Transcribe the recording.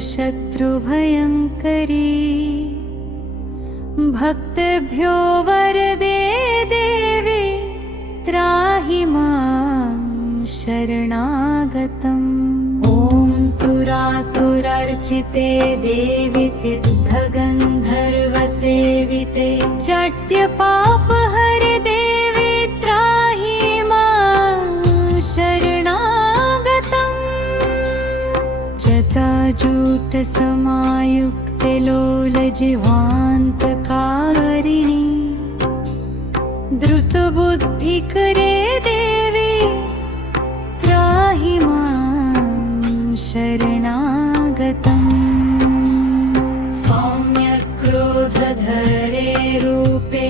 शत्रुभयङ्करी भक्तेभ्यो वरदे देवी त्राहि मां शरणागतम्। ॐ सुरासुरर्चिते देवी सिद्धगन्धर्वसेविते जट्यपापहरे देवी त्राहि मां शरणागतम्। जटाजूटसमायुक्ते लोलजिह्वान्तकारिणि द्रुतबुद्धिकरे देवी त्राहि मां शरणागतम्। सौम्यक्रोधधरे रूपे